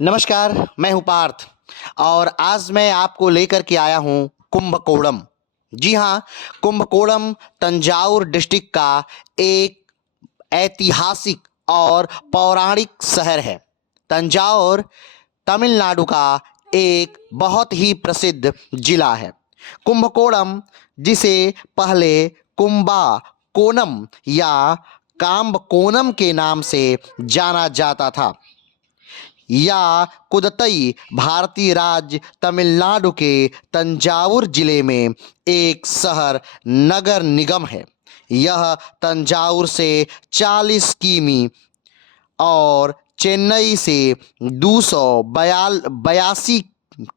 नमस्कार, मैं हूँ पार्थ और आज मैं आपको लेकर के आया हूँ कुंभकोणम। जी हाँ, कुंभकोणम तंजावुर डिस्ट्रिक्ट का एक ऐतिहासिक और पौराणिक शहर है। तंजावुर तमिलनाडु का एक बहुत ही प्रसिद्ध जिला है। कुंभकोणम, जिसे पहले कुंभा कोनम या काम्बकोनम के नाम से जाना जाता था, या कुदतई भारतीय राज्य तमिलनाडु के तंजावुर जिले में एक शहर नगर निगम है। यह तंजावुर से 40 किमी और चेन्नई से 282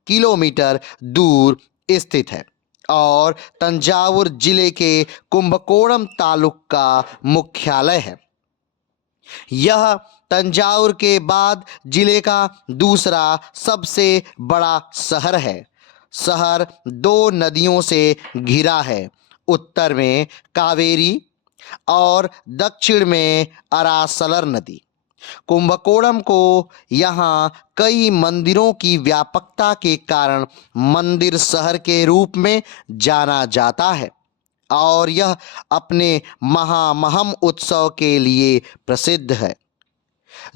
किलोमीटर दूर स्थित है और तंजावुर जिले के कुंभकोणम तालुक का मुख्यालय है। यह तंजावुर के बाद जिले का दूसरा सबसे बड़ा शहर है। शहर दो नदियों से घिरा है, उत्तर में कावेरी और दक्षिण में अरासलर नदी। कुंभकोणम को यहाँ कई मंदिरों की व्यापकता के कारण मंदिर शहर के रूप में जाना जाता है और यह अपने महामहम उत्सव के लिए प्रसिद्ध है,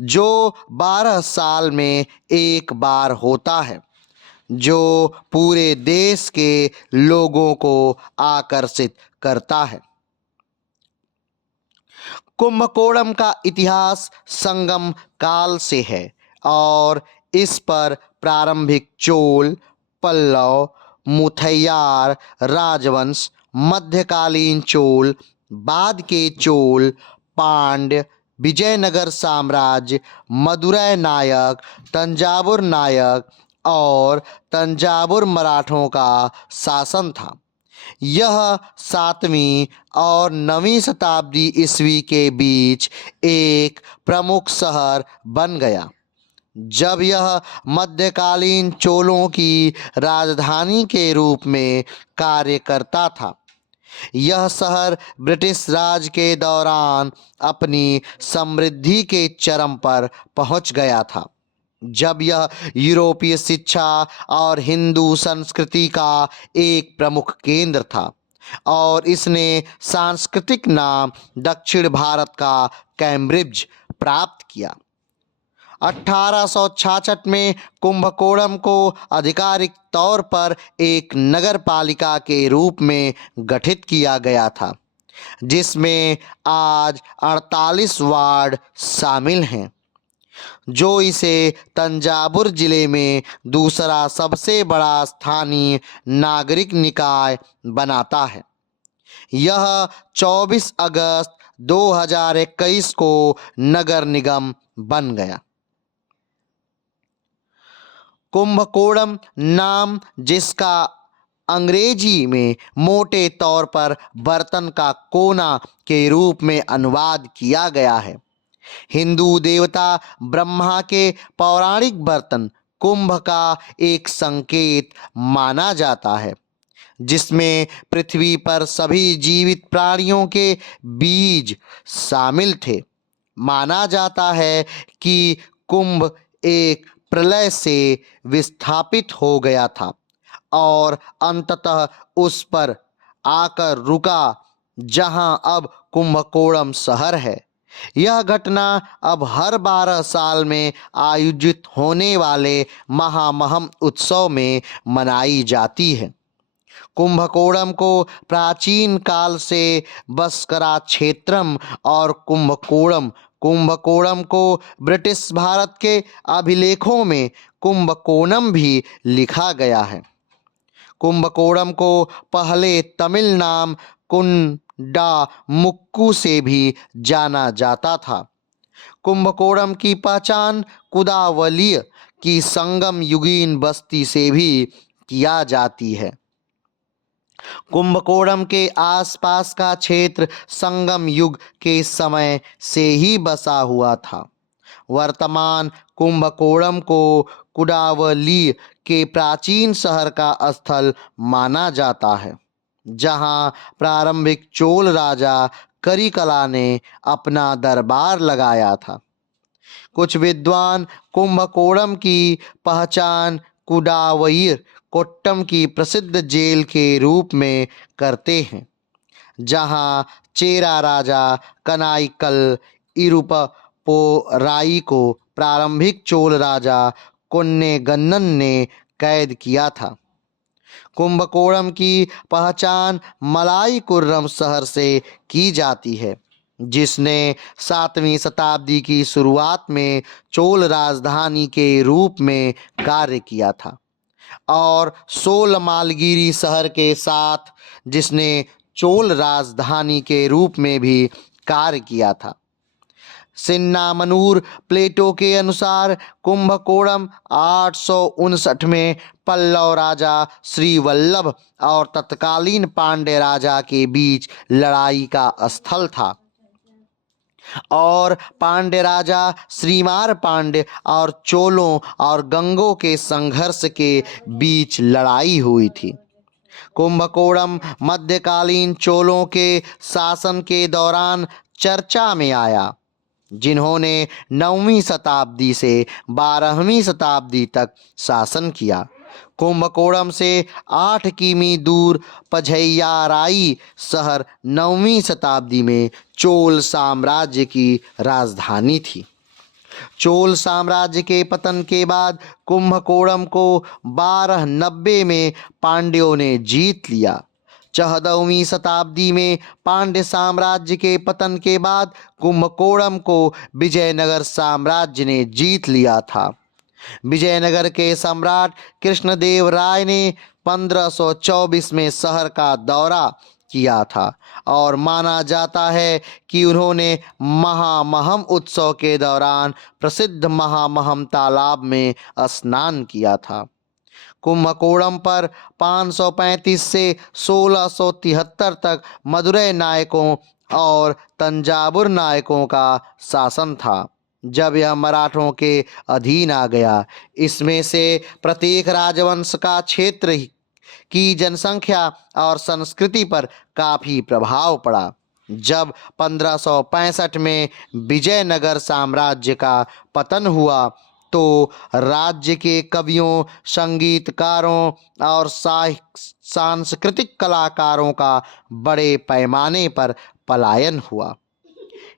जो 12 साल में एक बार होता है, जो पूरे देश के लोगों को आकर्षित करता है। कुंभकोणम का इतिहास संगम काल से है और इस पर प्रारंभिक चोल, पल्लव, मुथैयार राजवंश, मध्यकालीन चोल, बाद के चोल, पांड्य, विजयनगर साम्राज्य, मदुरै नायक, तंजावुर नायक और तंजावुर मराठों का शासन था। यह 7वीं और 9वीं शताब्दी ईस्वी के बीच एक प्रमुख शहर बन गया, जब यह मध्यकालीन चोलों की राजधानी के रूप में कार्य करता था। यह शहर ब्रिटिश राज के दौरान अपनी समृद्धि के चरम पर पहुंच गया था, जब यह यूरोपीय शिक्षा और हिंदू संस्कृति का एक प्रमुख केंद्र था और इसने सांस्कृतिक नाम दक्षिण भारत का कैम्ब्रिज प्राप्त किया। 1866 में कुंभकोणम को आधिकारिक तौर पर एक नगर पालिका के रूप में गठित किया गया था, जिसमें आज 48 वार्ड शामिल हैं, जो इसे तंजावुर जिले में दूसरा सबसे बड़ा स्थानीय नागरिक निकाय बनाता है। यह 24 अगस्त 2021 को नगर निगम बन गया। कुंभकोणम नाम, जिसका अंग्रेजी में मोटे तौर पर बर्तन का कोना के रूप में अनुवाद किया गया है, हिंदू देवता ब्रह्मा के पौराणिक बर्तन कुंभ का एक संकेत माना जाता है, जिसमें पृथ्वी पर सभी जीवित प्राणियों के बीज शामिल थे। माना जाता है कि कुंभ एक प्रलय से विस्थापित हो गया था और अंततः उस पर आकर रुका जहां अब कुंभकोणम शहर है। यह घटना अब हर 12 साल में आयोजित होने वाले महामहम उत्सव में मनाई जाती है। कुंभकोणम को प्राचीन काल से बस्करा क्षेत्रम और कुंभकोणम कुंभकोणम को ब्रिटिश भारत के अभिलेखों में कुंभकोणम भी लिखा गया है। कुंभकोणम को पहले तमिल नाम कुंडामुक्कू से भी जाना जाता था। कुंभकोणम की पहचान कुदावलीय की संगम युगीन बस्ती से भी किया जाती है। कुंभकोणम के आसपास का क्षेत्र संगम युग के समय से ही बसा हुआ था। वर्तमान कुंभकोणम को कुडावली के प्राचीन शहर का स्थल माना जाता है, जहां प्रारंभिक चोल राजा करिकला ने अपना दरबार लगाया था। कुछ विद्वान कुंभकोणम की पहचान कुडावयिर कोट्टम की प्रसिद्ध जेल के रूप में करते हैं, जहां चेरा राजा कनाइकल इरुपपोराई को प्रारंभिक चोल राजा कोन्नेगन्नन ने कैद किया था। कुंभकोणम की पहचान मलाईकुर्रम शहर से की जाती है, जिसने 7वीं शताब्दी की शुरुआत में चोल राजधानी के रूप में कार्य किया था, और सोलमालगिरी शहर के साथ जिसने चोल राजधानी के रूप में भी कार्य किया था। सिन्नामनूर प्लेटो के अनुसार कुंभकोणम 859 में पल्लव राजा श्रीवल्लभ और तत्कालीन पांड्य राजा के बीच लड़ाई का स्थल था, और पांड्य राजा श्रीमार पांड्य और चोलों और गंगों के संघर्ष के बीच लड़ाई हुई थी। कुंभकोणम मध्यकालीन चोलों के शासन के दौरान चर्चा में आया, जिन्होंने 9वीं शताब्दी से 12वीं शताब्दी तक शासन किया। कुंभकोणम से 8 किमी दूर पझैयाराई शहर 9वीं शताब्दी में चोल साम्राज्य की राजधानी थी। चोल साम्राज्य के पतन के बाद कुंभकोणम को 1290 में पांड्यों ने जीत लिया। 14वीं शताब्दी में पांड्य साम्राज्य के पतन के बाद कुंभकोणम को विजयनगर साम्राज्य ने जीत लिया था। विजयनगर के सम्राट कृष्णदेव राय ने 1524 में शहर का दौरा किया था, और माना जाता है कि उन्होंने महामहम उत्सव के दौरान प्रसिद्ध महामहम तालाब में स्नान किया था। कुंभकोणम पर 535 से 1673 तक मदुरै नायकों और तंजावुर नायकों का शासन था, जब यह मराठों के अधीन आ गया। इसमें से प्रत्येक राजवंश का क्षेत्र की जनसंख्या और संस्कृति पर काफी प्रभाव पड़ा। जब 1565 में विजयनगर साम्राज्य का पतन हुआ तो राज्य के कवियों, संगीतकारों और सांस्कृतिक कलाकारों का बड़े पैमाने पर पलायन हुआ।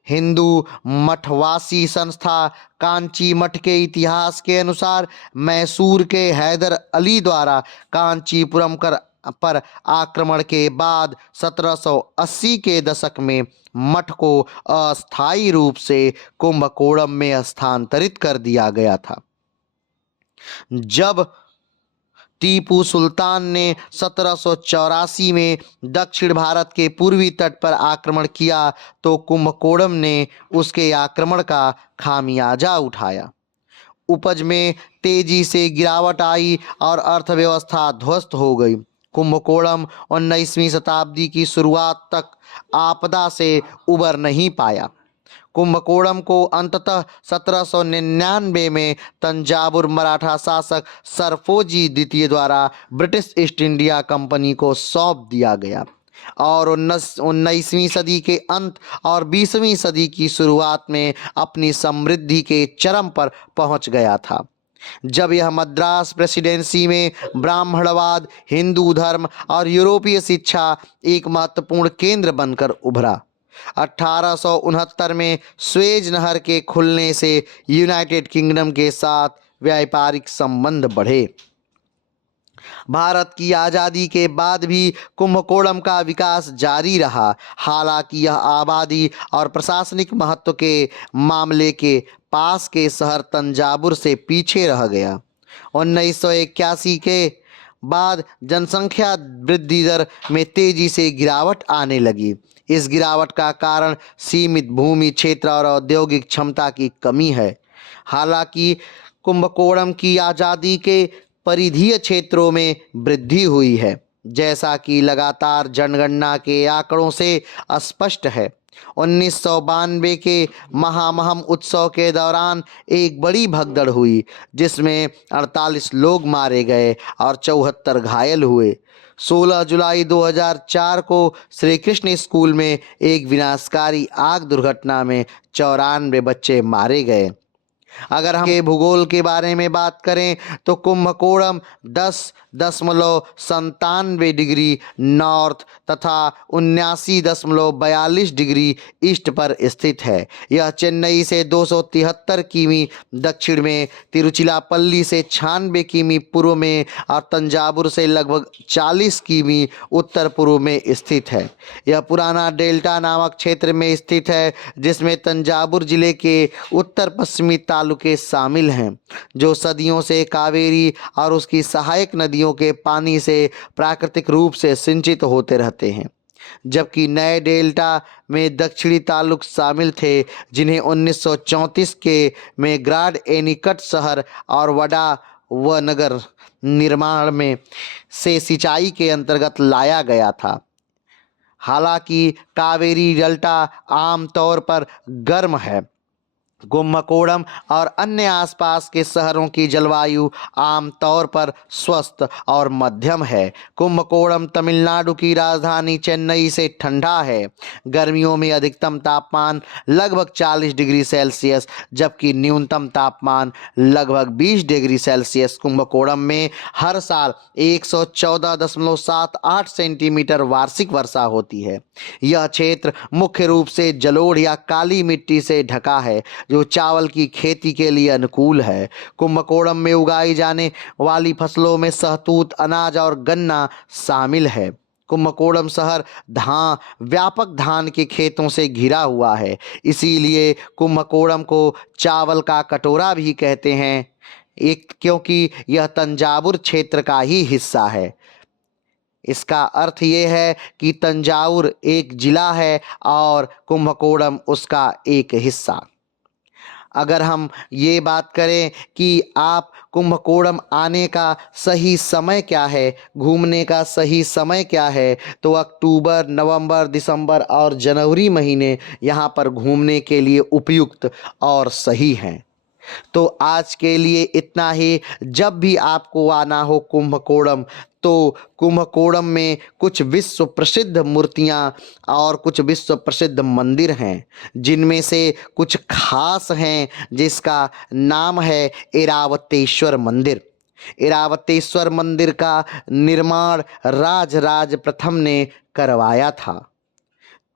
हिंदू मठवासी संस्था कांची मठ के इतिहास के अनुसार मैसूर के हैदर अली द्वारा कांचीपुरम पर आक्रमण के बाद 1780 के दशक में मठ को अस्थायी रूप से कुंभकोणम में स्थानांतरित कर दिया गया था। जब टीपू सुल्तान ने 1784 में दक्षिण भारत के पूर्वी तट पर आक्रमण किया तो कुंभकोणम ने उसके आक्रमण का खामियाजा उठाया। उपज में तेजी से गिरावट आई और अर्थव्यवस्था ध्वस्त हो गई। कुंभकोणम 19वीं शताब्दी की शुरुआत तक आपदा से उबर नहीं पाया। कुंभकोणम को अंततः 1799 में तंजावुर मराठा शासक सरफोजी द्वितीय द्वारा ब्रिटिश ईस्ट इंडिया कंपनी को सौंप दिया गया, और 19वीं सदी के अंत और 20वीं सदी की शुरुआत में अपनी समृद्धि के चरम पर पहुंच गया था, जब यह मद्रास प्रेसिडेंसी में ब्राह्मणवाद, हिंदू धर्म और यूरोपीय शिक्षा एक महत्वपूर्ण केंद्र बनकर उभरा। 1869 में स्वेज नहर के खुलने से यूनाइटेड किंगडम के साथ व्यापारिक संबंध बढ़े। भारत की आज़ादी के बाद भी कुंभकोणम का विकास जारी रहा, हालांकि यह आबादी और प्रशासनिक महत्व के मामले के पास के शहर तंजावुर से पीछे रह गया। 1981 के बाद जनसंख्या वृद्धि दर में तेजी से गिरावट आने लगी। इस गिरावट का कारण सीमित भूमि क्षेत्र और औद्योगिक क्षमता की कमी है। हालांकि कुंभकोणम की आज़ादी के परिधीय क्षेत्रों में वृद्धि हुई है, जैसा कि लगातार जनगणना के आंकड़ों से स्पष्ट है। 1992 के महामहम उत्सव के दौरान एक बड़ी भगदड़ हुई, जिसमें 48 लोग मारे गए और 74 घायल हुए। 16 जुलाई 2004 को श्री कृष्ण स्कूल में एक विनाशकारी आग दुर्घटना में 94 बच्चे मारे गए। अगर हम के भूगोल के बारे में बात करें तो कुंभकोणम 10.97 डिग्री नॉर्थ तथा 79.42 डिग्री ईस्ट पर स्थित है। यह चेन्नई से 273 किमी दक्षिण में, तिरुचिरापल्ली से 96 किमी पूर्व में और तंजावुर से लगभग 40 किमी उत्तर पूर्व में स्थित है। यह पुराना डेल्टा नामक क्षेत्र में स्थित है, जिसमें तंजावुर जिले के उत्तर पश्चिमी तालुके शामिल हैं, जो सदियों से कावेरी और उसकी सहायक नदियों के पानी से प्राकृतिक रूप से सिंचित होते रहते हैं। जबकि नए डेल्टा में दक्षिणी तालुक शामिल थे, जिन्हें 1934 के में ग्राड एनीकट शहर और वडा व नगर निर्माण में से सिंचाई के अंतर्गत लाया गया था। हालांकि कावेरी डेल्टा आमतौर पर गर्म है। कुंभकोणम और अन्य आसपास के शहरों की जलवायु आमतौर पर स्वस्थ और मध्यम है। कुंभकोणम तमिलनाडु की राजधानी चेन्नई से ठंडा है। गर्मियों में अधिकतम तापमान लगभग 40 डिग्री सेल्सियस जबकि न्यूनतम तापमान लगभग 20 डिग्री सेल्सियस। कुंभकोणम में हर साल 114.78 सेंटीमीटर वार्षिक वर्षा होती है। यह क्षेत्र मुख्य रूप से जलोढ़ या काली मिट्टी से ढका है, जो चावल की खेती के लिए अनुकूल है। कुंभकोणम में उगाई जाने वाली फसलों में सहतूत, अनाज और गन्ना शामिल है। कुंभकोणम शहर व्यापक धान के खेतों से घिरा हुआ है, इसीलिए कुंभकोणम को चावल का कटोरा भी कहते हैं, क्योंकि यह तंजावुर क्षेत्र का ही हिस्सा है। इसका अर्थ ये है कि तंजावुर एक जिला है और कुंभकोणम उसका एक हिस्सा। अगर हम ये बात करें कि आप कुंभकोणम आने का सही समय क्या है, घूमने का सही समय क्या है, तो अक्टूबर, नवंबर, दिसंबर और जनवरी महीने यहाँ पर घूमने के लिए उपयुक्त और सही हैं। तो आज के लिए इतना ही। जब भी आपको आना हो कुंभकोणम, तो कुंभकोणम में कुछ विश्व प्रसिद्ध मूर्तियां और कुछ विश्व प्रसिद्ध मंदिर हैं, जिनमें से कुछ खास हैं, जिसका नाम है ऐरावतेश्वर मंदिर। ऐरावतेश्वर मंदिर का निर्माण राजराज प्रथम ने करवाया था।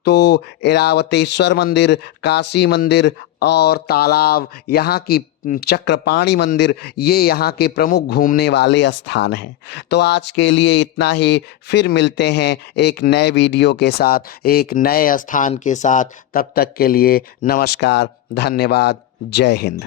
तो ऐरावतेश्वर मंदिर, काशी मंदिर और तालाब, यहाँ की चक्रपाणी मंदिर, ये यहाँ के प्रमुख घूमने वाले स्थान हैं। तो आज के लिए इतना ही। फिर मिलते हैं एक नए वीडियो के साथ, एक नए स्थान के साथ। तब तक के लिए नमस्कार, धन्यवाद, जय हिंद।